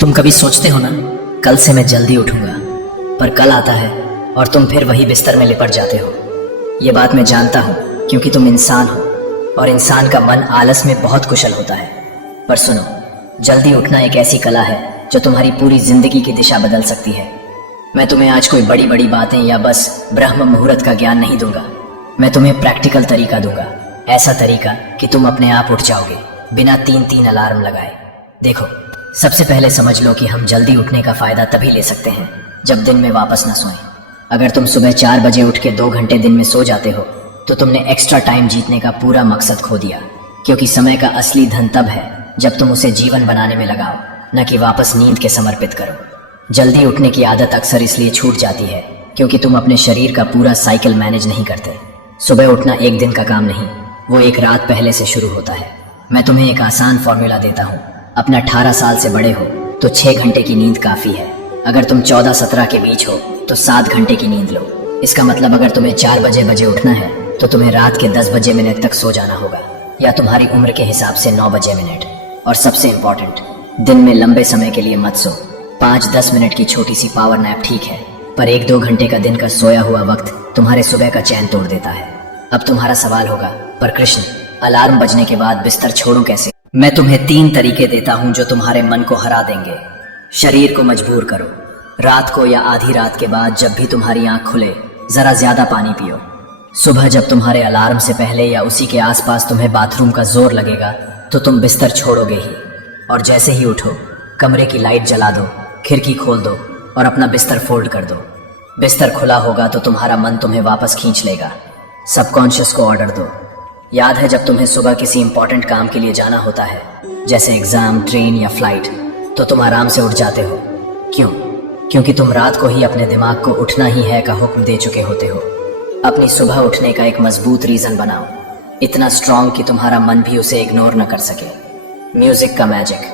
तुम कभी सोचते हो ना, कल से मैं जल्दी उठूंगा, पर कल आता है और तुम फिर वही बिस्तर में लिपट जाते हो। ये बात मैं जानता हूँ, क्योंकि तुम इंसान हो और इंसान का मन आलस में बहुत कुशल होता है। पर सुनो, जल्दी उठना एक ऐसी कला है जो तुम्हारी पूरी जिंदगी की दिशा बदल सकती है। मैं तुम्हें आज कोई बड़ी बड़ी बातें या बस ब्रह्म मुहूर्त का ज्ञान नहीं दूंगा। मैं तुम्हें प्रैक्टिकल तरीका दूंगा, ऐसा तरीका कि तुम अपने आप उठ जाओगे बिना 3-3 अलार्म लगाए। देखो, सबसे पहले समझ लो कि हम जल्दी उठने का फायदा तभी ले सकते हैं जब दिन में वापस ना सोएं। अगर तुम सुबह 4 बजे उठ के 2 घंटे दिन में सो जाते हो तो तुमने एक्स्ट्रा टाइम जीतने का पूरा मकसद खो दिया, क्योंकि समय का असली धन तब है जब तुम उसे जीवन बनाने में लगाओ, न कि वापस नींद के समर्पित करो। जल्दी उठने की आदत अक्सर इसलिए छूट जाती है क्योंकि तुम अपने शरीर का पूरा साइकिल मैनेज नहीं करते। सुबह उठना एक दिन का काम नहीं, वो एक रात पहले से शुरू होता है। मैं तुम्हें एक आसान फॉर्मूला देता हूँ। अपने 18 साल से बड़े हो तो 6 घंटे की नींद काफी है। अगर तुम 14-17 के बीच हो तो 7 घंटे की नींद लो। इसका मतलब अगर तुम्हें 4 बजे उठना है तो तुम्हें रात के 10 बजे मिनट तक सो जाना होगा, या तुम्हारी उम्र के हिसाब से 9 बजे मिनट। और सबसे इम्पोर्टेंट, दिन में लंबे समय के लिए मत सो। 5-10 मिनट की छोटी सी पावर नैप ठीक है, पर 1-2 घंटे का दिन का सोया हुआ वक्त तुम्हारे सुबह का चैन तोड़ देता है। अब तुम्हारा सवाल होगा, पर कृष्ण, अलार्म बजने के बाद बिस्तर छोड़ूं कैसे? मैं तुम्हें 3 तरीके देता हूं जो तुम्हारे मन को हरा देंगे। शरीर को मजबूर करो। रात को या आधी रात के बाद जब भी तुम्हारी आंख खुले, जरा ज्यादा पानी पियो। सुबह जब तुम्हारे अलार्म से पहले या उसी के आसपास तुम्हें बाथरूम का जोर लगेगा तो तुम बिस्तर छोड़ोगे ही। और जैसे ही उठो, कमरे की लाइट जला दो, खिड़की खोल दो और अपना बिस्तर फोल्ड कर दो। बिस्तर खुला होगा तो तुम्हारा मन तुम्हें वापस खींच लेगा। सबकॉन्शियस को ऑर्डर दो। याद है जब तुम्हें सुबह किसी इंपॉर्टेंट काम के लिए जाना होता है, जैसे एग्जाम, ट्रेन या फ्लाइट, तो तुम आराम से उठ जाते हो। क्यों? क्योंकि तुम रात को ही अपने दिमाग को उठना ही है का हुक्म दे चुके होते हो। अपनी सुबह उठने का एक मजबूत रीजन बनाओ, इतना स्ट्रांग कि तुम्हारा मन भी उसे इग्नोर न कर सके। म्यूजिक का मैजिक।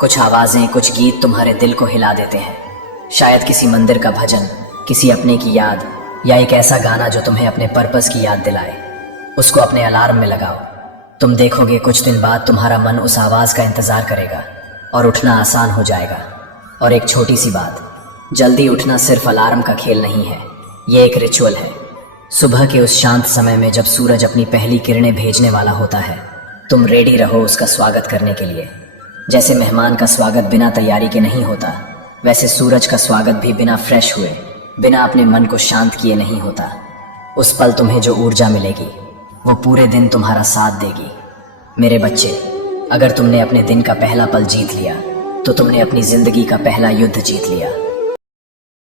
कुछ आवाजें, कुछ गीत तुम्हारे दिल को हिला देते हैं। शायद किसी मंदिर का भजन, किसी अपने की याद, या एक ऐसा गाना जो तुम्हें अपने पर्पस की याद दिलाए। उसको अपने अलार्म में लगाओ। तुम देखोगे कुछ दिन बाद तुम्हारा मन उस आवाज का इंतजार करेगा और उठना आसान हो जाएगा। और एक छोटी सी बात, जल्दी उठना सिर्फ अलार्म का खेल नहीं है, ये एक रिचुअल है। सुबह के उस शांत समय में जब सूरज अपनी पहली किरणें भेजने वाला होता है, तुम रेडी रहो उसका स्वागत करने के लिए। जैसे मेहमान का स्वागत बिना तैयारी के नहीं होता, वैसे सूरज का स्वागत भी बिना फ्रेश हुए, बिना अपने मन को शांत किए नहीं होता। उस पल तुम्हें जो ऊर्जा मिलेगी वो पूरे दिन तुम्हारा साथ देगी। मेरे बच्चे, अगर तुमने अपने दिन का पहला पल जीत लिया तो तुमने अपनी जिंदगी का पहला युद्ध जीत लिया।